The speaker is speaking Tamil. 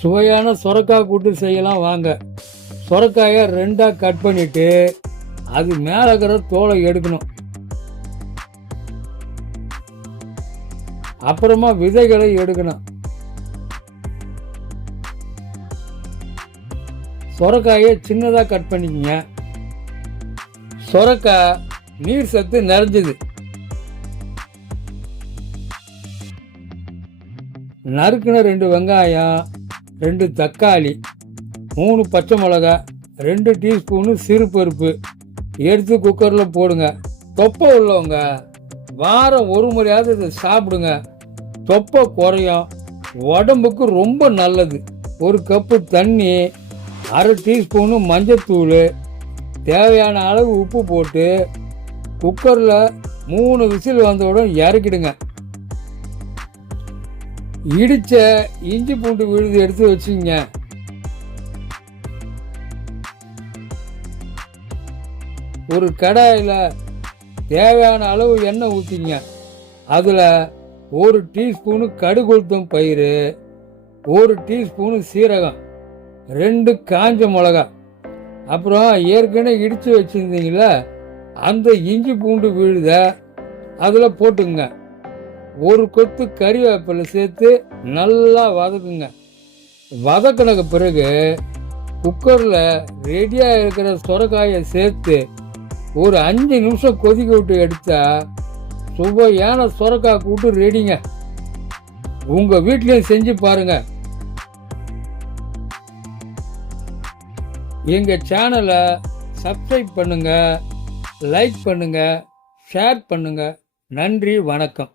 சுவையான சொரக்காய் கூட்டு செய்யலாம் வாங்க. சொரக்காயை ரெண்டாக கட் பண்ணிட்டு அது மேலே இருக்கிற தோலை எடுக்கணும். அப்புறமா விதைகளை எடுக்கணும். சொரக்காயை சின்னதாக கட் பண்ணிக்கங்க. சொரக்காய் நீர் சத்து நிறைஞ்சது. நறுக்குன 2 வெங்காயம், 2 தக்காளி, 3 பச்சை மிளகாய், 2 டீஸ்பூனு சிறுபருப்பு எடுத்து குக்கரில் போடுங்க. தொப்பை உள்ளவங்க வாரம் ஒரு முறையாவது இதை சாப்பிடுங்க. தொப்பை குறையும், உடம்புக்கு ரொம்ப நல்லது. 1 கப்பு தண்ணி, 1/2 டீஸ்பூனு மஞ்சத்தூள், தேவையான அளவு உப்பு போட்டு குக்கரில் 3 விசில் வந்தவுடன் இறக்கிடுங்க. இடிச்ச இஞ்சி பூண்டு விழுது எடுத்து வச்சுங்க. ஒரு கடாயில் தேவையான அளவு எண்ணெய் ஊற்றிங்க. அதில் 1 டீஸ்பூனு கடுகு உளுத்தம் பயிறு, 1 டீஸ்பூனு சீரகம், 2 காஞ்ச மிளகாய், அப்புறம் ஏற்கனவே இடித்து வச்சுருந்தீங்கள அந்த இஞ்சி பூண்டு விழுத அதில் போட்டுங்க. 1 கொத்து கறிவேப்பிலை சேர்த்து நல்லா வதக்குங்க. வதக்கினக்கு பிறகு குக்கரில் ரெடியாக இருக்கிற சொரக்காயை சேர்த்து ஒரு 5 நிமிஷம் கொதிக்க விட்டு எடுத்தா சுவையான சொரக்காய் கூட்டு ரெடிங்க. உங்கள் வீட்லேயும் செஞ்சு பாருங்க. எங்கள் சேனலை சப்ஸ்கிரைப் பண்ணுங்க, லைக் பண்ணுங்க, ஷேர் பண்ணுங்க. நன்றி, வணக்கம்.